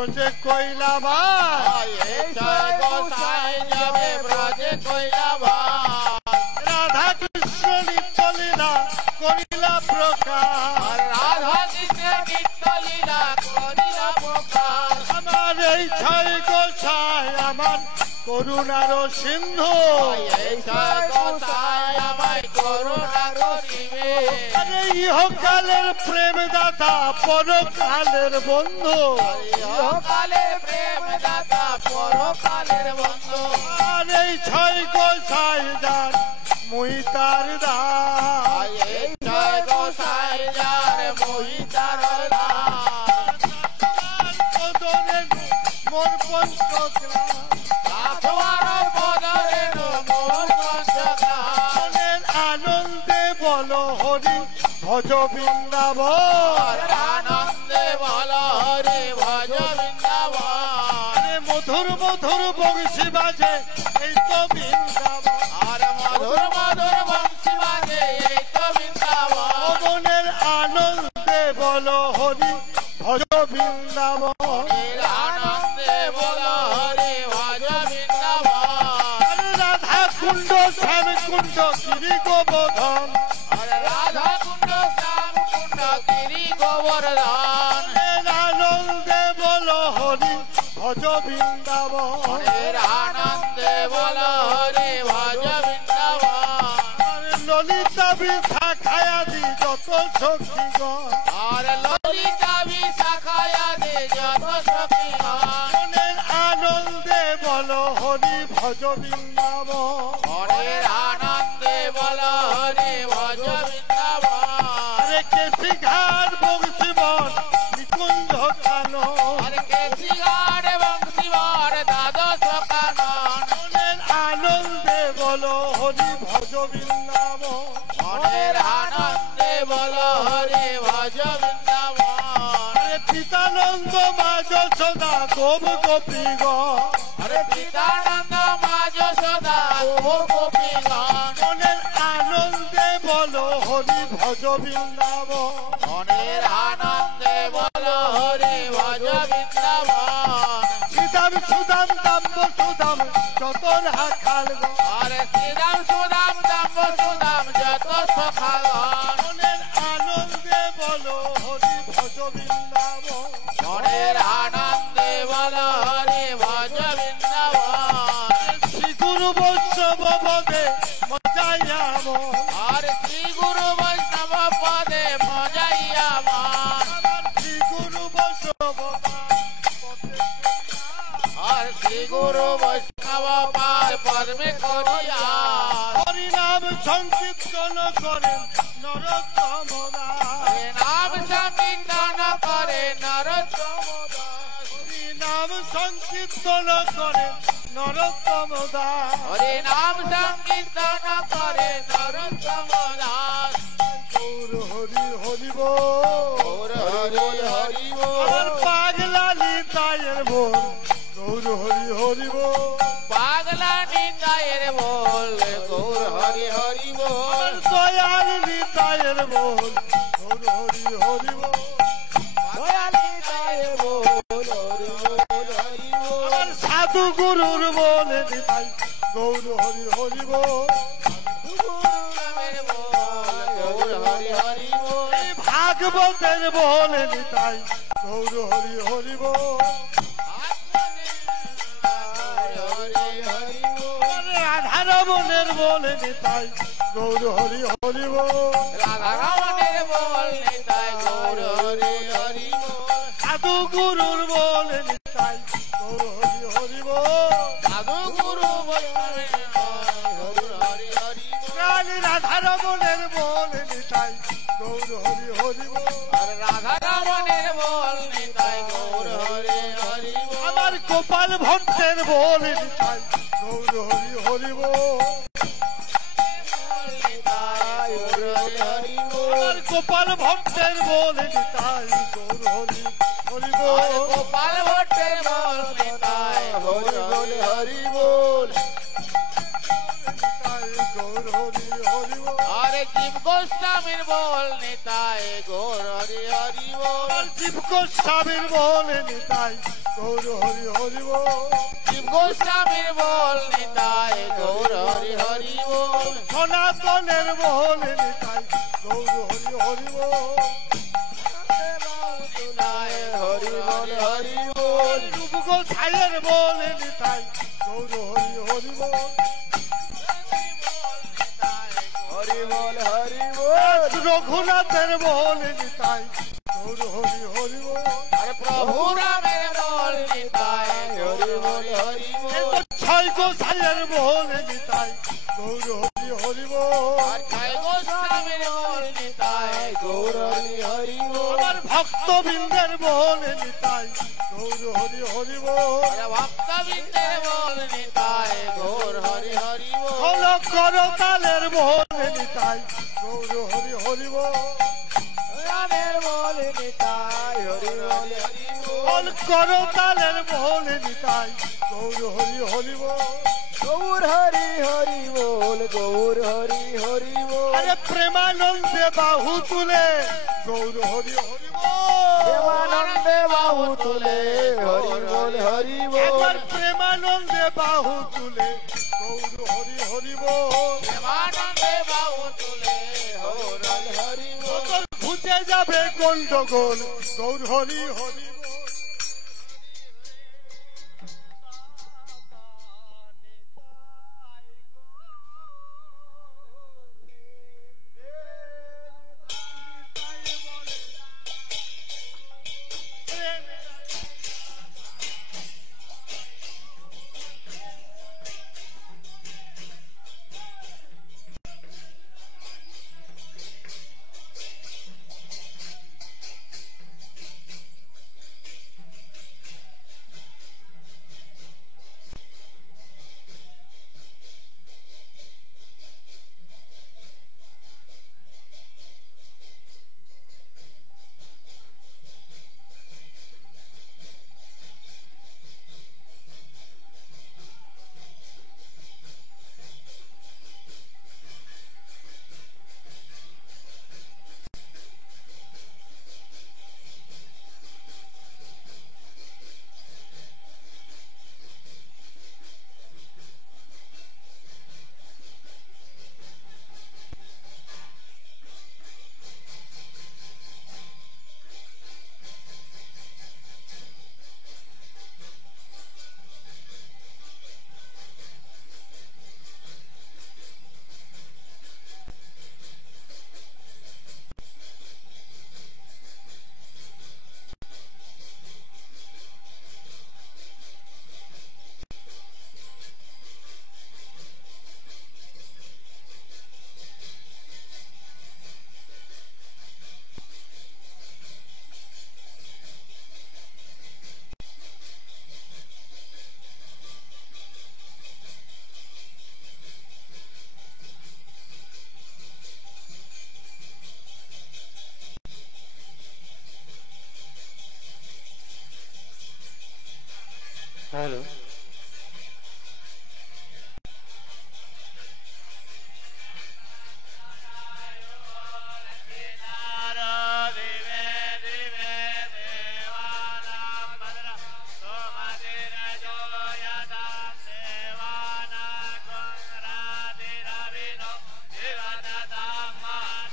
ব্রজে কইলা ভাই জয় গোসাই যাবে ব্রজে কইলা ভাই রাধা কৃষ্ণ নিত্য লীলা করিলা প্রকাশ রাধা কৃষ্ণ নিত্য লীলা করিলা প্রকাশ আমার এই ছয় গোসাই আমার করুণার সিন্ধু এই ছয় গোসাই আমায় করুণা করিবে আরে ইহকালের প্রেম দাতা পরকালের বন্ধু ইহকালের প্রেম দাতা পরকালের বন্ধু আর এই ছয় গোসাই যার মুই তার দাস এই ছয় গোসাই যার মুই তার দাস মোর পঞ্চগ্রাম তোমার পদরে মোর পঞ্চগ্রাম আনন্দে বল হরি ভজ বৃন্দাবন আনন্দে বল হরি ভজ বৃন্দাবন মধুর মধুর বংশী বাজে এই তো বৃন্দাবন আর মধুর মধুর বংশী বাজে এই তো বৃন্দাবন মনের আনন্দে বল হরি ভজ বৃন্দাবন আনন্দে বল হরি ভজ বৃন্দাবন রাধা কুণ্ড শ্যাম কুণ্ড গিরি গোবর্ধন আর রাধা কুণ্ড শ্যাম কুণ্ড গিরি গোবর্ধন আনন্দে বল হরি ভজ বৃন্দাবন আনন্দে বল হরি ভজ বৃন্দাবন ললিতা বৃথা খায়াদি যত সখীগণ আর ললিতা বিশাখায়া দে যত সখীগণ মনের আনন্দে বল হরি ভজ বৃন্দাবন মনের আনন্দে বল হরি ভজ বৃন্দাবন আরে কেশি ঘাট বংশীবন নিকুঞ্জ কানন আর কেশিগাড় বংশীবর দ্বাদশ কানন মনের আনন্দে বল হরি ভজ বৃন্দাবন মনের আনন্দে বল হরি ভজ বৃন্দাবন আরে পিতানন্দ মা যশোদা গোপ গোপীগণ আরে পিতানন্দ মা যশোদা গোপীগণ মনের আনন্দে বল হরি ভজ বৃন্দাবন মনের আনন্দে বল হরি ভজ বৃন্দাবন শ্রীদাম সুদাম দাম্ব সুদাম যত রাখাল আরে শ্রীরাম সুদাম দাম্ব সুদাম যত সখাগণ মনের আনন্দে বল হরি ভজ বৃন্দাবন মনের আনন্দে বল হরি ভজ বৃন্দাবন শ্রী গুরু বৈষ্ণব পদে মজাইয়া মন আর শ্রী গুরু বৈষ্ণব পদে মজাইয়া মন শ্রী গুরু বৈষ্ণব আর শ্রী গুরু বৈষ্ণব পাদ পদ্মে করিয়া হরিনাম সংকীর্তন করেন নরোত্তম দাস নাম সংকীর্তন করে নরোত্তম হরিনাম সংকীর্তন করেন নরোত্তম দাস হরি নাম সংকীর্তন করে নরোত্তম দাস গৌর হরি হরিব আমার পাগলা নিতায়ের বোন গৌর হরি হরিব পাগলা নিতায়ের বল গৌর হরি হরি আমার বল দয়াল নিতায়ের বোন গৌর হরি হরিব আমার সাধু গুরুর বলে নিতাই গৌর হরি হরিব এই ভাগবতের বলে নিতাই গৌর হরি হরিব রাধার মনের বলে নিতাই গৌর হরি হরিব রাধারমণের বল নিতাই গৌর হরি হরি সাধু গুরুর বলে নিতাই গৌর হরি হরিব সাধু গুরু বৈষ্ণবের গৌর হরি হরি রাধার মনের বলে নিতাই গৌর হরি হরিব আর রাধারমণের বল নিতাই গৌর হরি হরি আমার গোপাল ভট্টের বলে নিতাই গৌর হরি হরিব আমার গোপাল ভট্টের বলে নিতাই গৌর হরি হরিব গোপাল ভট্টের বল নিতাই গৌর হরি হরি নিতাই গৌর হরি হরিব আরে জীব গোস্বামীর বল নিতাই গৌর হরি হরি আমার জীব গোস্বামীর বলে নিতাই গৌর হরি হরি বল। শিব গোস্বামীর বল নিতাই গৌর হরি হরি বল। সনাতনের বল নিতাই গৌর হরি হরি বল। হরি বল হরি বল। রূপ গোসাইয়ের বল নিতাই গৌর হরি হরি বল। হরি বল হরি বল। রঘুনাথের বল নিতাই গৌর হরি হরি বল। আরে প্রভু রামের বল নিতাই হরি বল হরি বল। ছয় গোসাইয়ের বল নিতাই গৌর হরি হরি বল। আর ছয় গোস্বামীর বল নিতাই গৌর হরি হরি বল। আমার ভক্তবৃন্দের বল নিতাই গৌর হরি হরি বল। আরে ভক্তবৃন্দের বল নিতাই গৌর হরি হরি বল। হল করতালের বল নিতাই গৌর হরি হরি বল। রামের বল নিতাই হরি বল হরি বল। হল করতালের বল নিতাই গৌর হরি হরি বল। গৌর হরি হরি বল গৌর হরি হরি বল। আরে প্রেমানন্দে বাহু তুলে গৌর হরি হরি বল। প্রেমানন্দে বাহু তুলে হরি বল হরি বল। একবার প্রেমানন্দে বাহু তুলে গৌর হরি হরি বল। প্রেমানন্দে বাহু তুলে হরি হরি বল। তোর ঘুচে যাবে গন্ডগোল গৌর হরি হরি বল। हेलो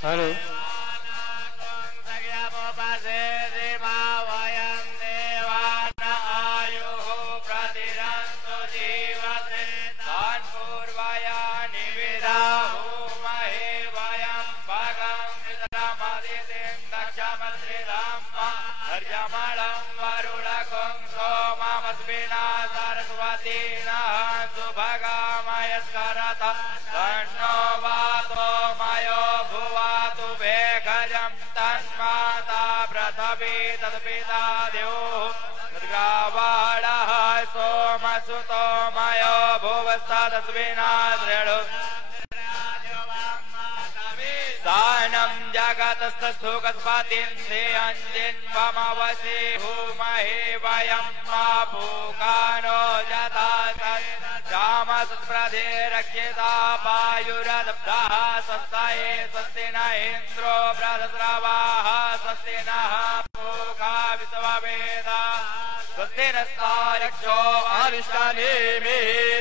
हेलो सानम जगतस्थुकस्पतिन्दे अंजिन्वमवसि भूमहे वयं मा पूकानो जता रामसत्प्रदे रक्षिता वायुरदब्धः स्वस्ताये स्वस्ति न इन्द्रो बृहस्रवाः स्वस्ति नः पूका विश्ववेदा स्वस्ति स्वस्ति नस्तारिक्षो अरिष्टनेमि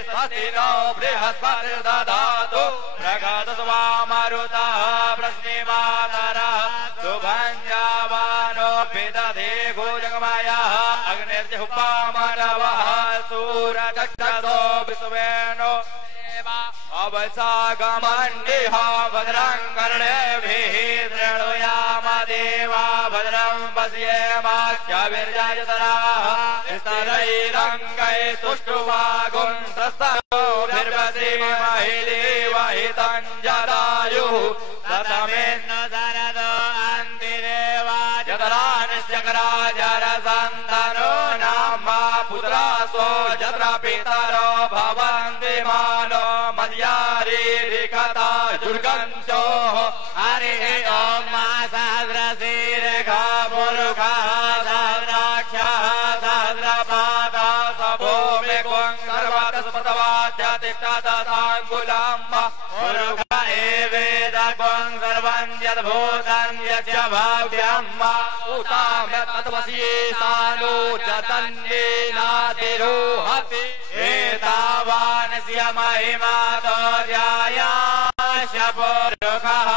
स्वस्ति नो बृहस्पतिर्दधातु प्रगतस्वा मरुतः प्रश्नेमातरः शुभञ्जावानोऽपि दधे भुजगमयः अग्निर्जुह्वामनवः सूरचक्षसो विश्वेनो अवसागमन्डिह भद्रं कर्णेभिः शृणुयाम देवा भद्रं पश्येमाक्षभिर्जयतराः स्तरैरङ्गैस्तुष्टुवागुंसस्तनोभिर्वसीमहि देवहितं जदायुः ततमेन्न सरदो अन्तिदेवा जतरानिश्चक्राजरसन्तनो नाम पुत्रासो जत्र पितरो भवन्ति मानो मद्यारीरिकता दुर्गन्त्योः हरिः ॐ मा सहस्रशीर्घा मुरुखः सहस्राक्षः सहस्रपादः सभूमिकुं सर्वतस्पतवाद्यतिष्ठतताङ्गुलम् मुरुख एवेदकुं सर्वं यद्भूतं यच्च भाव्यम् उतामतवस्येसानो जतन्येनातिरोहति एतावानस्य महिमातो जायाश्च पुरुषः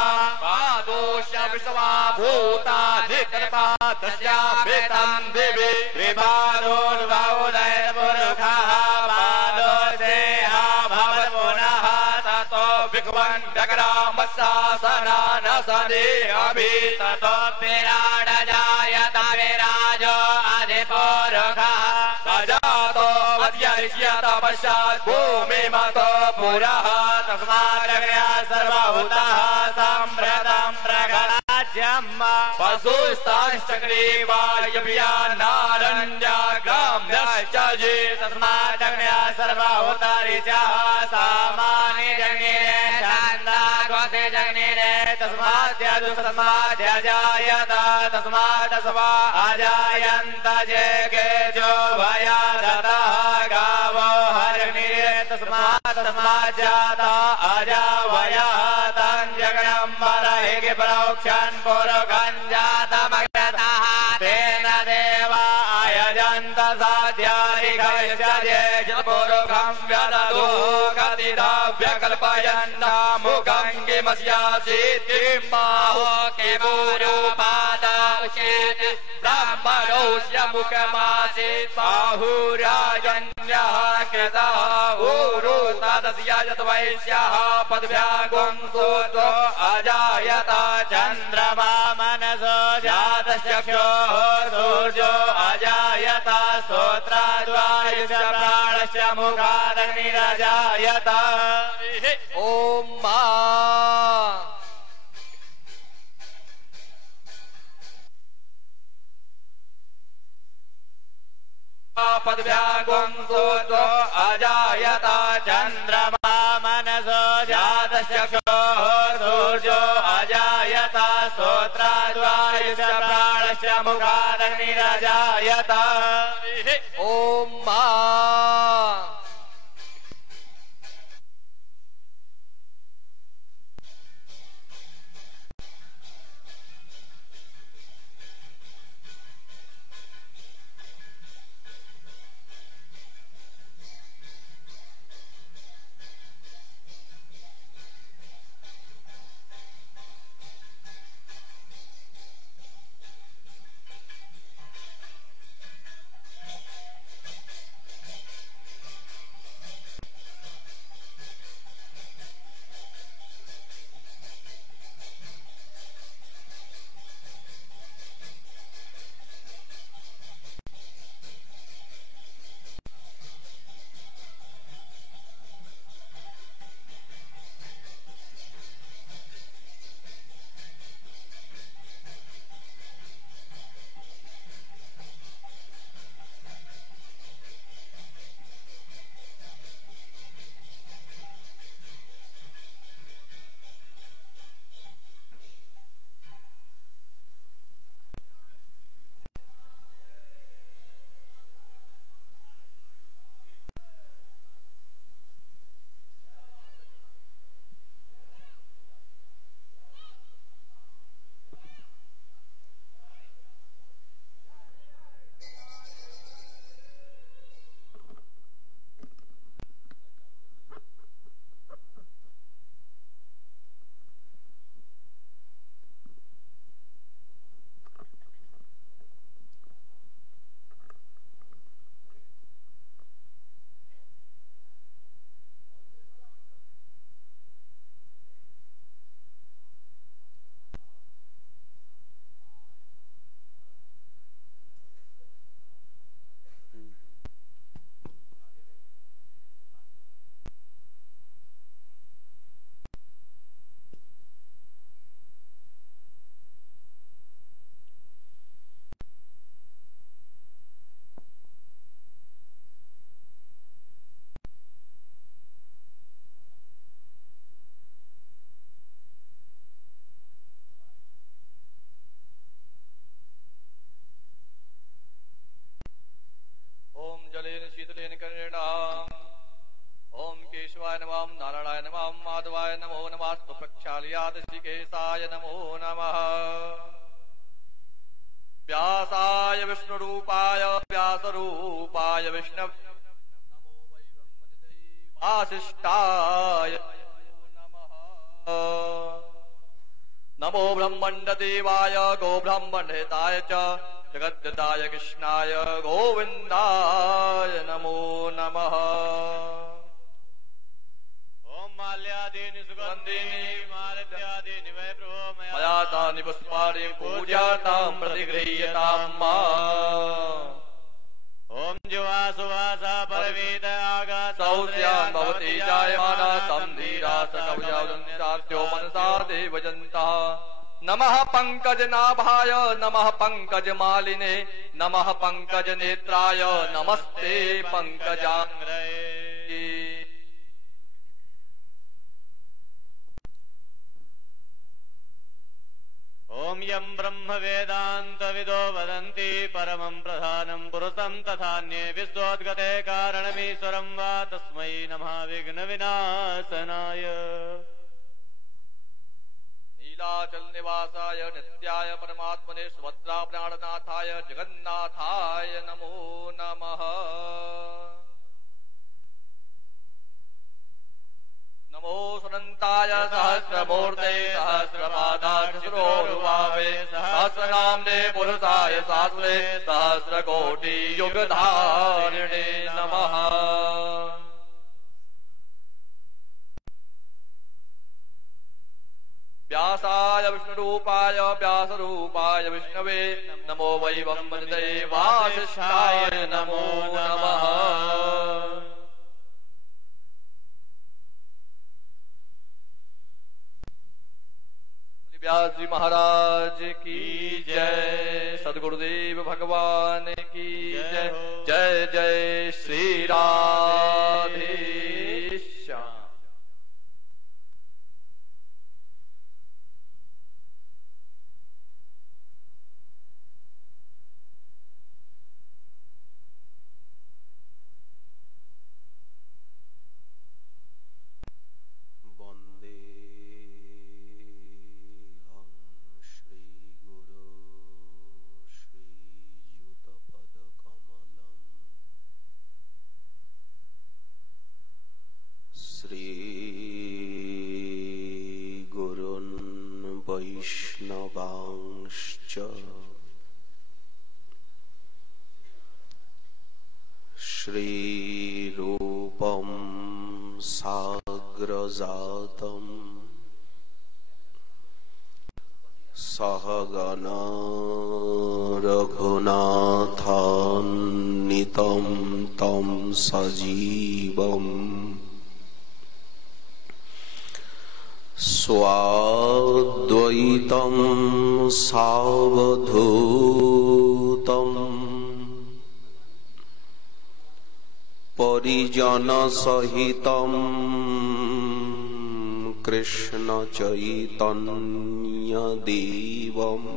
पादोश्च विश्वा भूताधिकर्ता तस्याभितं दिवि त्रिपादोर्बहुधैर्पुरुषः पादोसेहा भवत् पुनः ततो विघ्वन् जग्रामशासनानसने अभि ततो विराड जायत विराजो अधिपुरुषः सजातो मध्यरिष्यत पश्चात् भूमिमतो पुरः तस्मादग्न्या सर्वभूतः सम्प्रतं प्रगणाज्यम् पशुस्ताश्चक्रीवायव्यानारण्याग्राम्यश्च ये तस्मादग्न्या सर्वभूतारिचः सामानि जग्निरे छान्दागोसे जग्निरे तस्माद्यजायत तस्मादस्वा अजायन्त जे केजो भयादतः गावो हरिर्निरे तस्माज्जाता अजावयः तं जगणं वरहिः प्रोक्षन् पुरुषं जातमग्रतः तेन देवा अयजन्त साध्यारिकश्च ये पुरुषं व्यदधो कतिदाव्यकल्पयन्ना मुखं किमस्यासीत् किं बाहो किमूरूपादा उच्यते ब्राह्मणोऽस्य मुखमासीत् बाहुराजन्यः कृतः ऊरु तदस्य यद्वैश्यः पद्भ्यागुं सूतो अजायत चन्द्रमा मनसो जातश्चक्षुः सूर्यो अजायत स्तोत्राद्वायुश्च प्राणश्च मुखादग्निरजायत ॐ मा पद्भ्यागुं सूतो अजायत चन्द्रमा मनसो जातश्चक्षुः सूर्यो अजायत स्तोत्राद्वायुश्च प्राणश्च मुखादग्निरजायत ॐ मा नमः नारायणाय नमः माधवाय नमो नमस्तु प्रक्षालयात ऋषिकेशाय नमो नमः व्यासाय विष्णुरूपाय व्यासरूपाय विष्णवे नमो वै वासिष्ठाय नमः नमो ब्रह्मण्डदेवाय गोब्राह्मणहिताय च जगद्गताय कृष्णाय गोविन्दाय नमो नमः ओम माल्यादीनि सुगन्धीनि मालत्यादीनि वै प्रभो मया तानि पुष्पाणि पूज्यातां प्रतिगृह्यतां मा ओम जुवा सुवासा परवीत आगात् सौस्यान् भवति जायमाना तं धीरा सकवयादन्तास्यो मनसा देवजन्तः नमः पंकजनाभाय नमः पंकजमालिने नमः पंकजनेत्राय नमस्ते पंकजांग्रये ओम यं ब्रह्म वेदांत विदो वदन्ति परमं प्रधानं पुरुषं तथान्ये विश्वोद्गते कारणमीश्वरं वा तस्मै नमः विघ्न विनाशनाय नीलाचल निवासाय नित्याय परमात्मने सुभद्रा प्राणनाथाय जगन्नाथाय नमो नमः नमो सुनन्ताय सहस्रमूर्ते सहस्रपादाक्षरोरुभावे सहस्रनाम्ने पुरुषाय शाश्वते सहस्रकोटि युगधारिणे नमः व्यासाय विष्णुरूपाय व्यासरूपाय विष्णवे नमो वै वंदे वासिष्ठाय नमो नमः व्यास जी महाराज की जय सद्गुरुदेव भगवान की जय जय जय श्री राधेश्याम वैष्णवांश्च श्रीरूपं साग्रजातम् सहगना रघुनाथान्वितं तं सजीवम् स्वाद्वैतं सावधूतं परिजनसहितं कृष्णचैतन्यदेवम्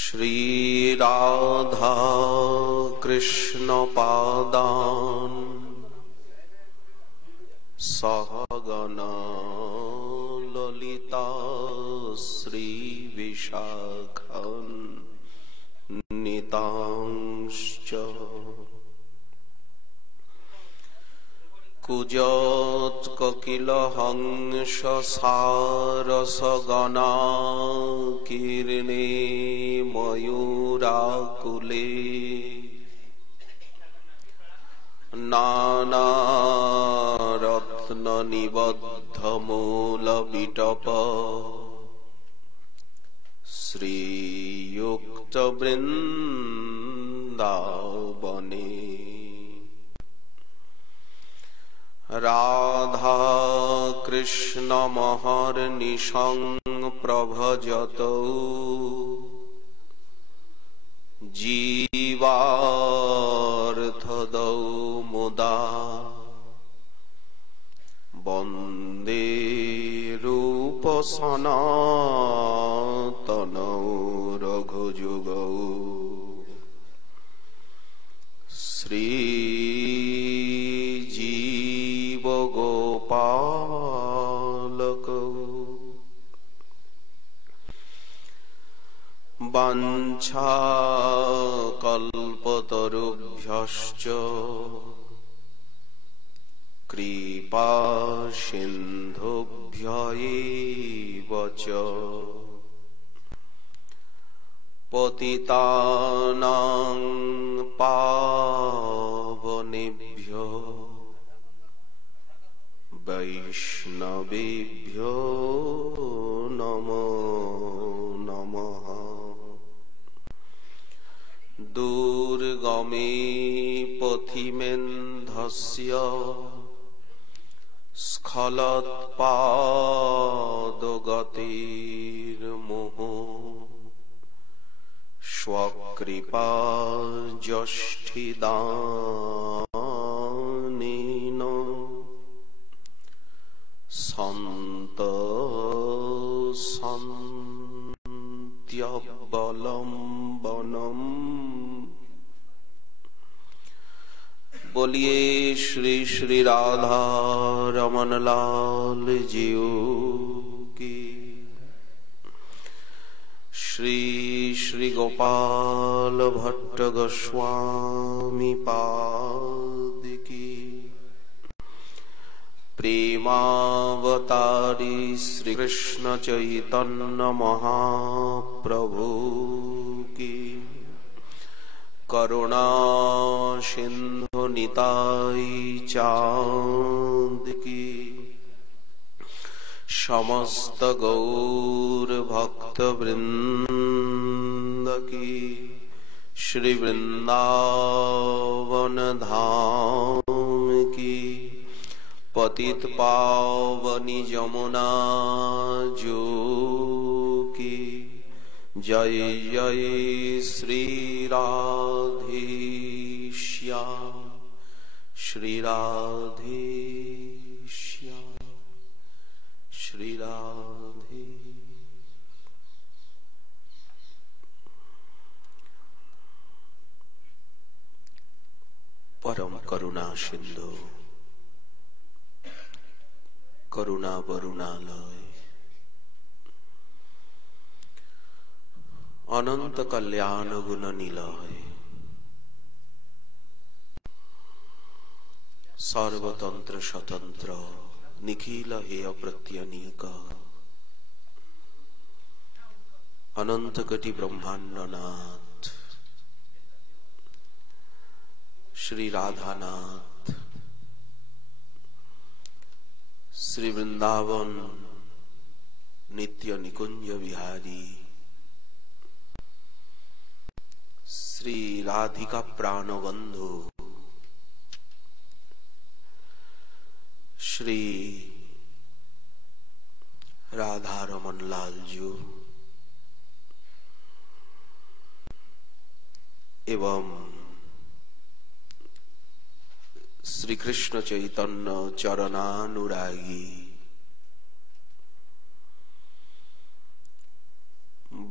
श्रीराधा कृष्णपादान् सहगना ललिता श्रीविशाखान्वितांश्च कुजोत्ककिलहंससारसगणा कीर्णे मयूराकुले नानारत्ननिबद्धमूलविटप श्रीयुक्तवृन्दावने राधा कृष्णमहर्निशं प्रभजतौ जीवार्थदौ मुदा वन्दे रूपसनातनौ रघुजुगौ श्री वाञ्छा कल्पतरुभ्यश्च कृपा सिन्धुभ्य एव च पतितानां पावनेभ्यो वैष्णवेभ्यो नमो नमः। दुर्गमे पथिमेन्धस्य स्खलत्पादगतिर्मुहुः स्वकृपा ज्येष्ठिदानेन सन्त्यवलम्बनम्। बोलिए श्री श्री राधा रमन लाल जीओ की, श्री श्री गोपाल भट्ट गोस्वामी पाद की, प्रेमावतारी श्री कृष्ण चैतन्य महाप्रभु की, करुणा सिंधु निताई चांद की, समस्त गौर भक्त वृंद की, श्री वृंदावन धाम की, पतित पावनी जमुना जो की, जय जय श्री राधे श्याम, श्री राधे श्याम, श्री राधे। परम करुणा सिंधु करुणा वरुणालय अनंत कल्याण गुण निलय सर्वतंत्र स्वतंत्र निखिल हेय प्रत्यनीक अनंत कोटि ब्रह्मांडनाथ श्री राधानाथ श्री वृंदावन नित्य निकुंज विहारी श्री राधिका प्राणबंधु श्री राधा रमन लाल जी एवं श्री कृष्ण चैतन्य चरणानुरागी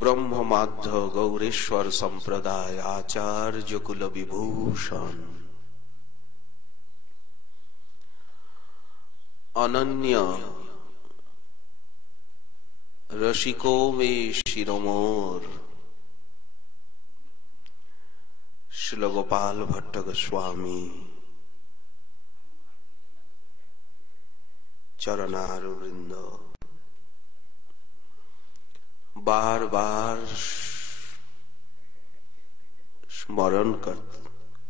ब्रह्म माध्य गौरेश्वर संप्रदाय आचार्य कुल विभूषण अनन्य रसिको में शिरोमोर श्रील गोपाल भट्ट गोस्वामी चरणारु वृंद बार बार स्मरण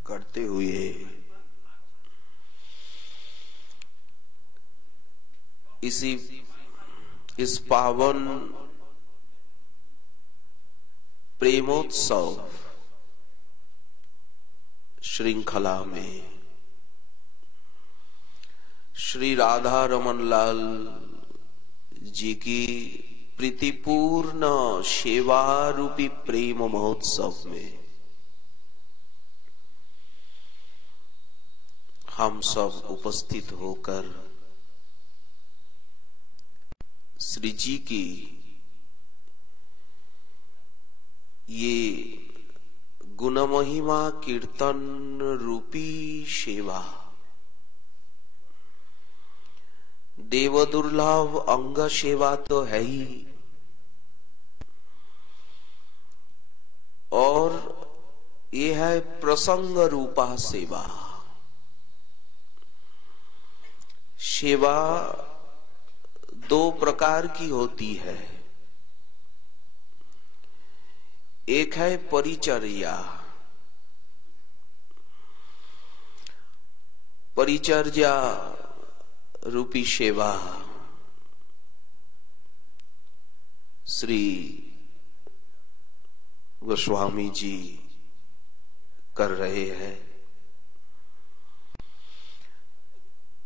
करते हुए इस पावन प्रेमोत्सव श्रृंखला में श्री राधा रमन लाल जी की प्रीतिपूर्ण सेवा रूपी प्रेम महोत्सव में हम सब उपस्थित होकर श्री जी की ये गुण महिमा कीर्तन रूपी सेवा देव दुर्लभ अंग सेवा तो है ही, ये है प्रसंग रूपा सेवा। सेवा दो प्रकार की होती है। एक है परिचर्या। परिचर्या रूपी सेवा श्री गोस्वामी जी कर रहे हैं।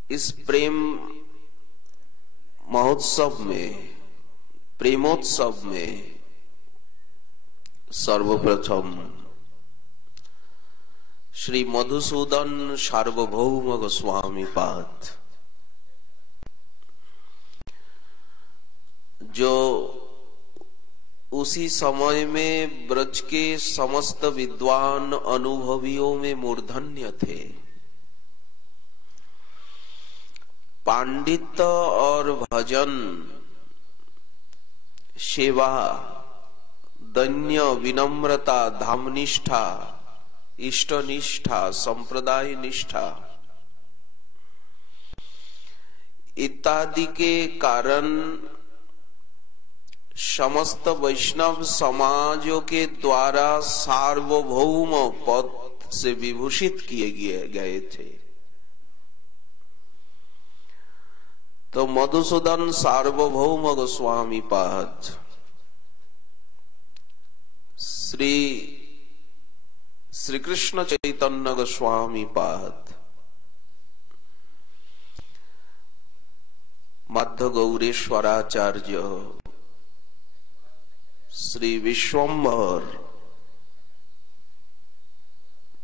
इस प्रेम महोत्सव में, प्रेमोत्सव में सर्वप्रथम श्री मधुसूदन सार्वभौम गोस्वामी पाद, जो उसी समय में ब्रज के समस्त विद्वान अनुभवियों में मूर्धन्य थे, पांडित्य और भजन, सेवा, दन्य, विनम्रता, धामनिष्ठा, इष्टनिष्ठा, संप्रदाय निष्ठा इत्यादि के कारण समस्त वैष्णव समाजों के द्वारा सार्वभौम पद से विभूषित किए गए थे। तो मधुसूदन सार्वभौम गोस्वामी पाद श्री कृष्ण चैतन्य गोस्वामी पाद, मध्य गौरेश्वराचार्य श्री विश्वम्भर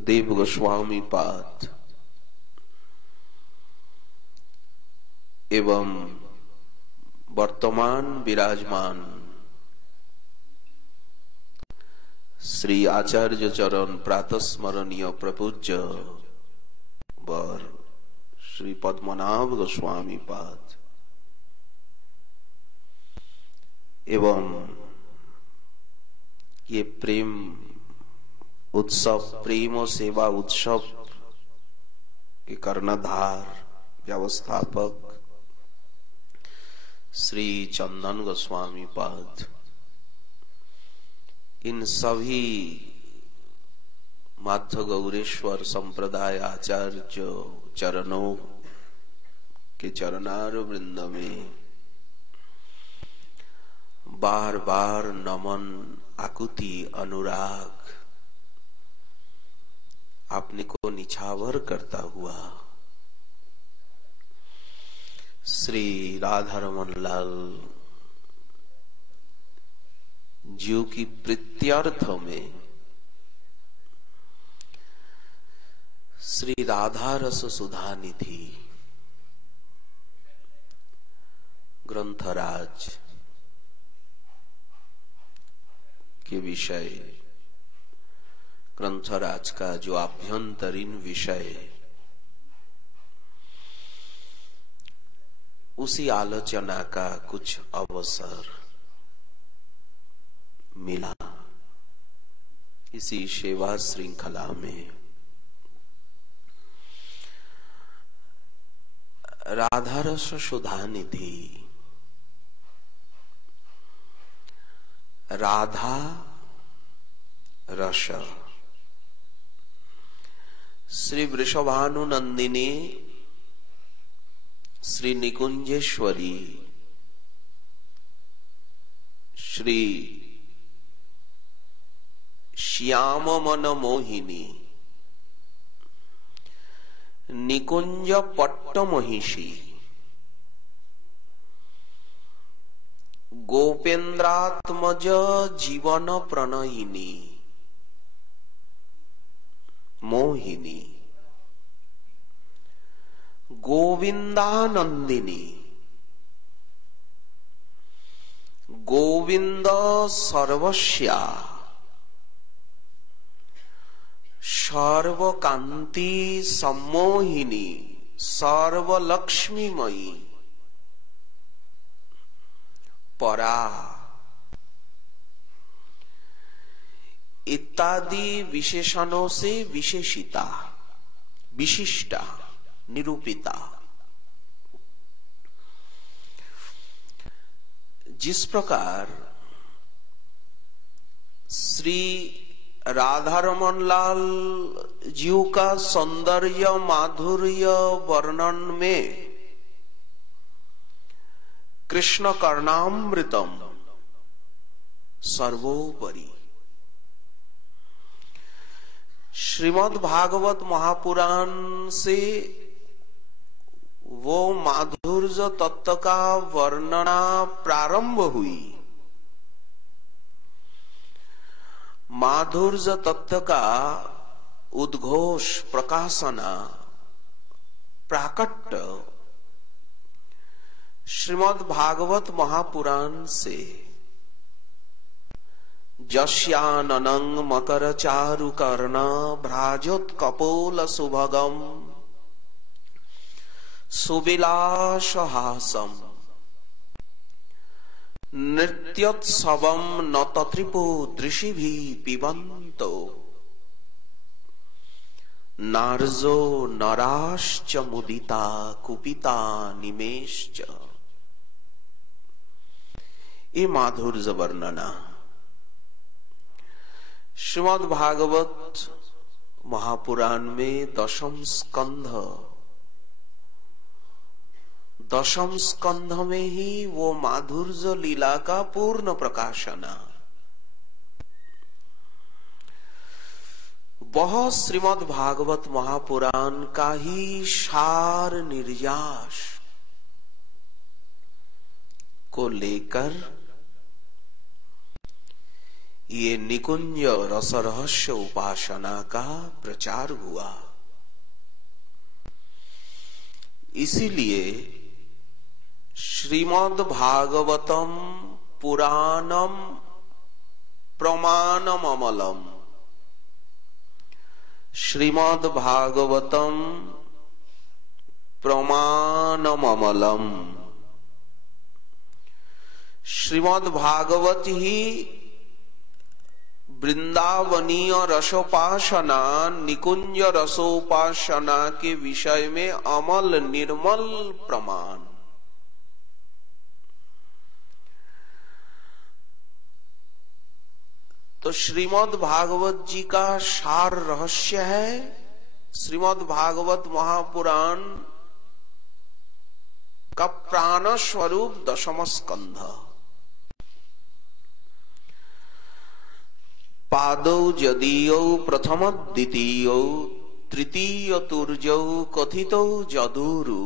देव गोस्वामी पाद एवं वर्तमान विराजमान श्री आचार्य चरण प्रातस्मरणीय प्रपूज्य वर श्री पद्मनाभ गोस्वामी पाद एवं ये प्रेम उत्सव, प्रेम और सेवा उत्सव के कर्णधार व्यवस्थापक श्री चंदन गोस्वामी पाद, इन सभी माध्य गौरेश्वर संप्रदाय आचार्य चरणों के चरणार वृंद में बार बार नमन, आकुति, अनुराग अपने को निछावर करता हुआ श्री राधारमन लाल जीव की प्रीत्यर्थ में श्री राधा रस सुधा निधि ग्रंथराज के विषय, ग्रंथराज का जो आभ्यंतरीण विषय, उसी आलोचना का कुछ अवसर मिला इसी सेवा श्रृंखला में। राधा रस सुधा निधि, राधा रस श्री वृषभानुनंदिनी श्री निकुंजेश्वरी श्री श्याम मन मोहिनी निकुंज पट्ट महिषी गोपेन्द्रात्मज जीवन प्रणयिनी मोहिनी गोविंदानंदिनी गोविंद सर्वस्या सर्वकांति सम्मोहिनी सर्वलक्ष्मीमयी परा, इत्यादि विशेषणों से विशेषिता, विशिष्टा, निरूपिता। जिस प्रकार श्री राधारमन लाल जी का सौंदर्य माधुर्य वर्णन में कृष्ण कर्णामृतम सर्वोपरि, श्रीमद् भागवत महापुराण से वो माधुर्य तत्व का वर्णना प्रारंभ हुई। माधुर्य तत्व का उद्घोष, प्रकाशना, प्राकट्य श्रीमद् भागवत महापुराण से। जस्याननं मकर चारु कर्ण भ्राजोत्कपोल सुभगम सुविलासहासम नृत्योत्सवम न तत्रिपो दृशिभि पिबन्तो नार्जो नराश्च मुदिता कुपिता निमेश्च। ये माधुर्य वर्णना श्रीमद् भागवत महापुराण में दशम स्कंध में ही वो माधुर्य लीला का पूर्ण प्रकाशना। वह श्रीमद् भागवत महापुराण का ही सार निर्यास को लेकर ये निकुंज रस रहस्य उपासना का प्रचार हुआ। इसीलिए श्रीमद् भागवतम पुराणम प्रमाणम अमलम, श्रीमद् भागवतम प्रमाणम अमलम, श्रीमद् भागवत ही वृंदावनीय रसोपासना, निकुंज रसोपासना के विषय में अमल निर्मल प्रमाण। तो श्रीमद् भागवत जी का सार रहस्य है श्रीमद् भागवत महापुराण का प्राण स्वरूप दशम स्कंध। पादौ जदीयौ प्रथम द्वितीयौ तृतीय तुर्जौ कथितौ जदुरु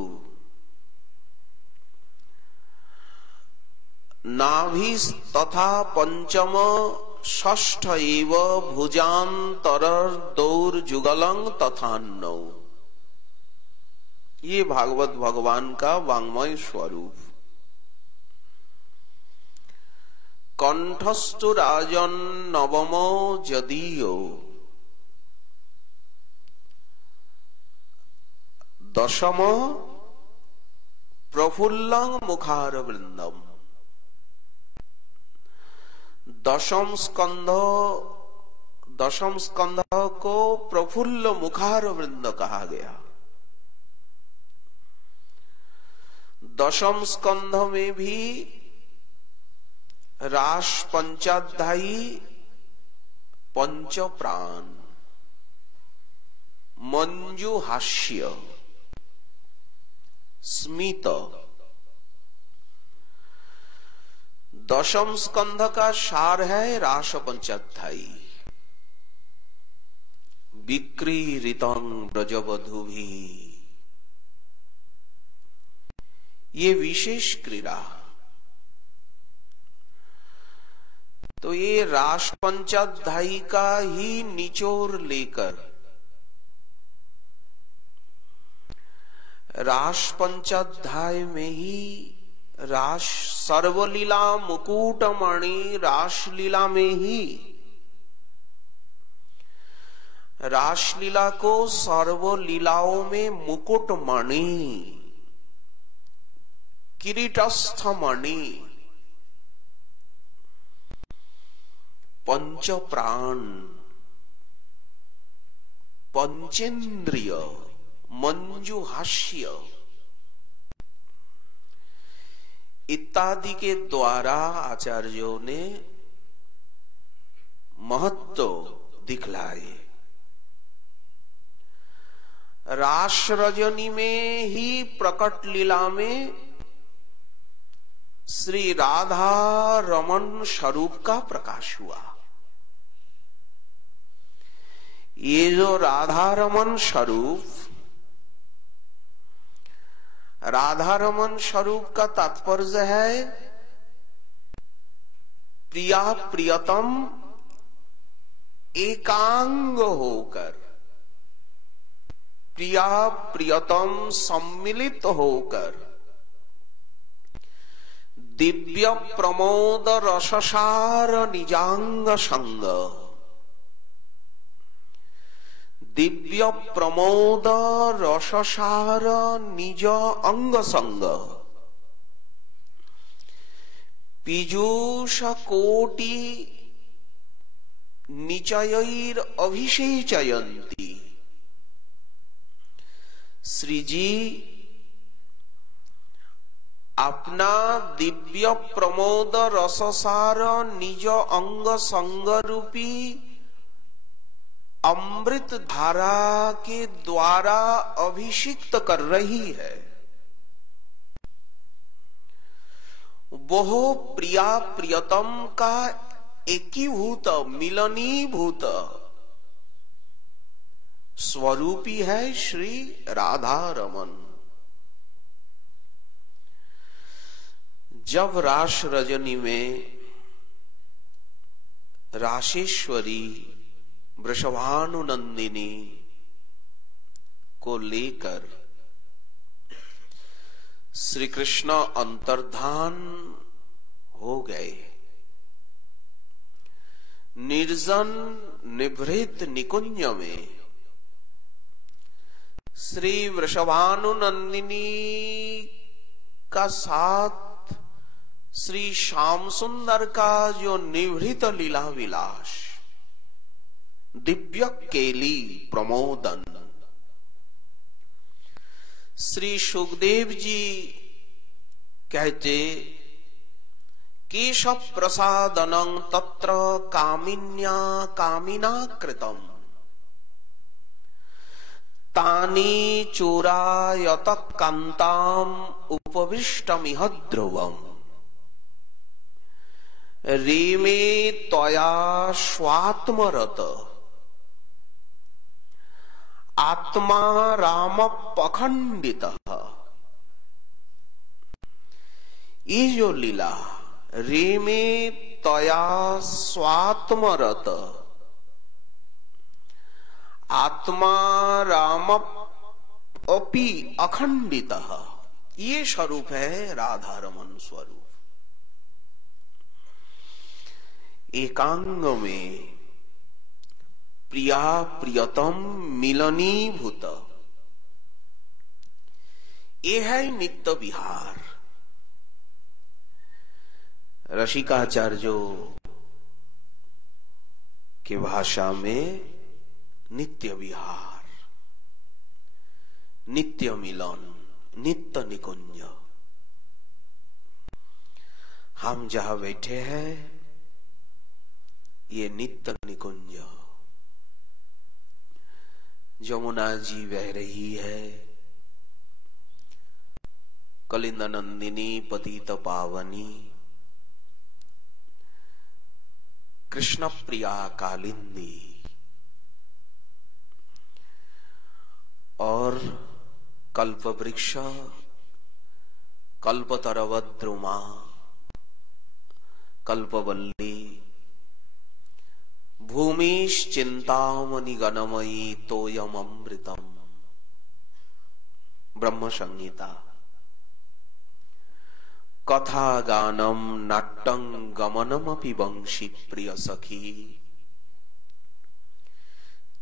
नाभिस् तथा पंचम षष्ठ एव भुजान्तरदौर जुगलं तथान्नौ। ये भागवत भगवान का वांग्मय स्वरूप। कंठस्थु राजन नवमो जदीयो दशम प्रफुल्लं मुखार वृंदम। दशम स्कंध को प्रफुल्ल मुखार वृंद कहा गया। दशम स्कंध में भी रास पंचाध्यायी पंच प्राण मंजू हास्य स्मित। दशम स्कंध का सार है रास पंचाध्यायी। विक्रीरितं ब्रजवधूभि, ये विशेष क्रीड़ा। तो ये रास पंचाध्यायी का ही निचोर लेकर रास पंचाध्याय में ही रास सर्वलीला मुकुटमणि रासलीला में ही रासलीला को सर्वलीलाओं में मुकुटमणि किरीटस्थ मणि पंच प्राण, पंचेंद्रिय, मंजुहास्य इत्यादि के द्वारा आचार्यों ने महत्व दिखलाए। रास रजनी में ही प्रकट लीला में श्री राधा रमन स्वरूप का प्रकाश हुआ। ये जो राधा रमन स्वरूप, राधा रमन स्वरूप का तात्पर्य है प्रिया प्रियतम एकांग होकर, प्रिया प्रियतम सम्मिलित होकर दिव्य प्रमोद रससार निजांग संग, दिव्य प्रमोद रससार निज अंग संग, पीयूष कोटि निचयैर अभिषेचयन्ति। श्री जी अपना दिव्य प्रमोद रससार निज अंग संग रूपी अमृत धारा के द्वारा अभिषिक्त कर रही है। वह प्रिया प्रियतम का एकीभूत मिलनीभूत स्वरूपी है श्री राधा रमन। जब रास रजनी में राशेश्वरी वृषभानुनंदिनी को लेकर श्री कृष्ण अंतर्धान हो गए, निर्जन निभृत निकुंज में श्री वृषभानुनंदिनी का साथ श्री श्याम सुंदर का जो निभृत लीला विलास, दिव्य केली प्रमोदन, श्री सुखदेव जी कहते केशव प्रसादनं तत्र कामिन्या कामिना कृतम तानि चोरायत कांताम उपविष्टमिह ध्रुवम रेमे त्वया स्वात्मरत आत्मा राम पखंडित। ये जो लीला रेमे त्वया स्वात्मरत आत्मा राम अपि अखंडित, ये स्वरूप है राधा रमन स्वरूप। एकांग में प्रिया प्रियतम मिलनीभूत, ये है नित्य विहार। रसिकाचार्यों की भाषा में नित्य विहार, नित्य मिलन, नित्य निकुंज। हम जहां बैठे हैं ये नित्य निकुंज। यमुना जी बह रही है, कलिंद नंदिनी पतित पावनी, कृष्ण प्रिया कालिंदी, और कल्प वृक्ष कल्पतरवद्रुमा कल्पवल्ली भूमिश्चिंतामणि गणमयी तोयम अमृतम। ब्रह्म संहिता। कथा गानम नाट्यं गमनमपि वंशी प्रिय सखी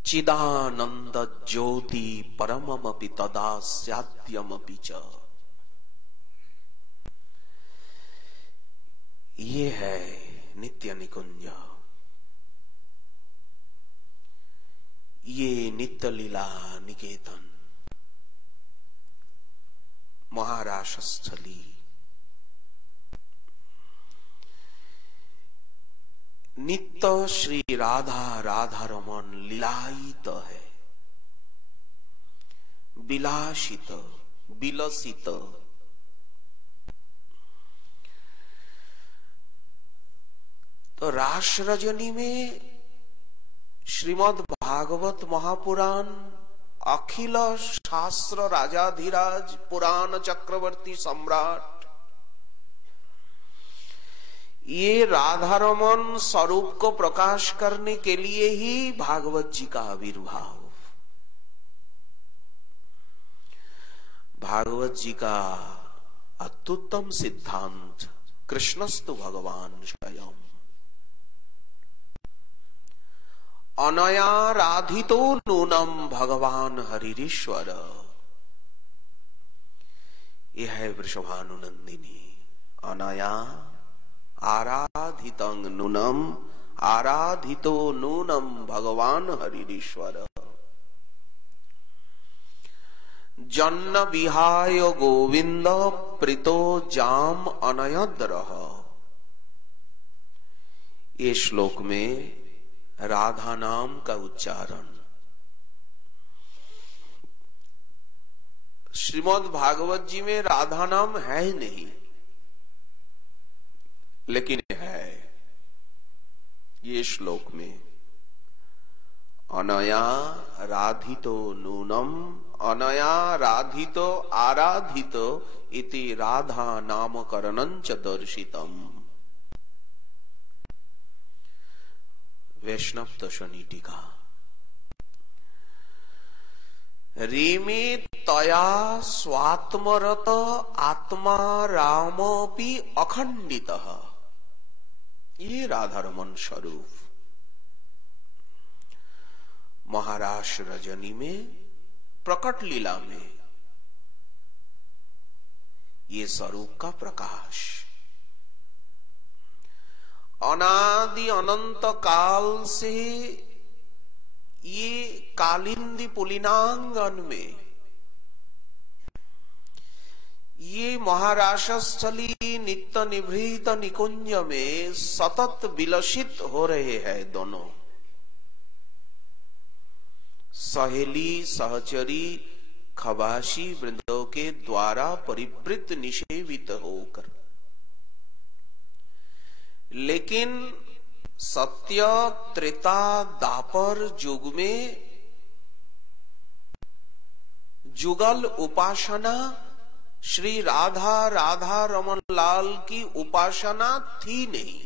चिदानंद ज्योति परममपि तदा स्याद्यमपि च। ये है नित्य निकुंज। ये नित्य लीला निकेतन महाराष्ट्रस्थली नित्य श्री राधा राधा रमन लीलायित है, विलासित विलसित। तो रास रजनी में श्रीमद् भागवत महापुराण अखिल शास्त्र राजाधिराज पुराण चक्रवर्ती सम्राट ये राधारमन स्वरूप को प्रकाश करने के लिए ही भागवत जी का आविर्भाव। भागवत जी का अत्युत्तम सिद्धांत कृष्णस्तु भगवान स्वयं अनया राधितो नूनम भगवान हरिरीश्वर। यह है वृषभानुनंदिनी अनया आराधितं नूनम आराधितो नूनम भगवान हरिरीश्वर। जन्न विहाय गोविंद प्रीतो जाम अनयद्रह। ये श्लोक में राधा नाम का उच्चारण श्रीमद् भागवत जी में राधा नाम है ही नहीं, लेकिन है ये श्लोक में अनया राधितो नूनम अनया राधितो आराधितो इति राधा नामकरणंच दर्शितम। वैष्णव दर्शनी टीका। रीमे तया स्वात्मरत आत्मा रामोपि अखंडितः। ये राधारमन स्वरूप महाराष्ट्र रजनी में प्रकट लीला में ये स्वरूप का प्रकाश अनादि अनंत काल से ये कालिंदी पुलिनांगन में ये महाराष्ट्रस्थली नित्य निभृत निकुंज में सतत विलसित हो रहे हैं। दोनों सहेली सहचरी खबाशी वृंदों के द्वारा परिवृत निषेवित होकर, लेकिन सत्य त्रेता दापर युग में जुगल उपासना श्री राधा राधा रमन लाल की उपासना थी नहीं।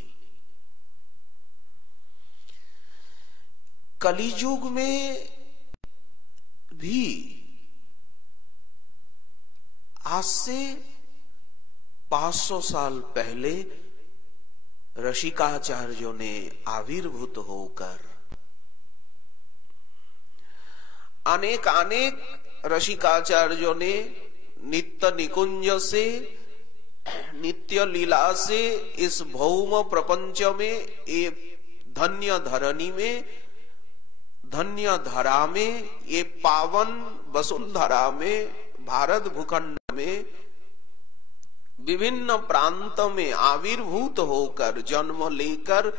कलियुग में भी आज से 500 साल पहले रसिकाचार्यों ने आविर्भूत होकर अनेक रसिकाचार्यों ने नित्य निकुंज से नित्य लीला से इस भौम प्रपंच में ये धन्य धरणी में धन्य धरा में ये पावन वसुंधरा में भारत भूखंड में विभिन्न प्रांतों में आविर्भूत होकर जन्म लेकर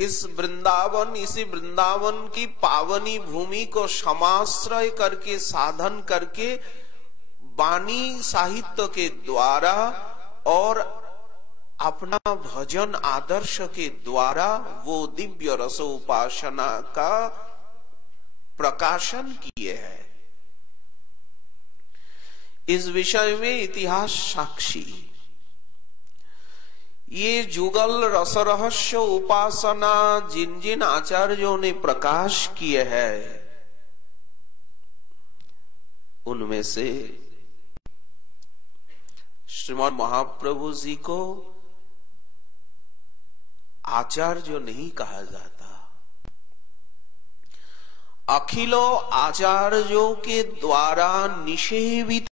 इस वृंदावन इसी वृंदावन की पावनी भूमि को समाश्रय करके साधन करके वाणी साहित्य के द्वारा और अपना भजन आदर्श के द्वारा वो दिव्य रसोपासना का प्रकाशन किए हैं। इस विषय में इतिहास साक्षी। ये जुगल रस रहस्य उपासना जिन जिन आचार्यों ने प्रकाश किए हैं उनमें से श्रीमान महाप्रभु जी को आचार्य नहीं कहा जाता। अखिलो आचार्यों के द्वारा निषेवित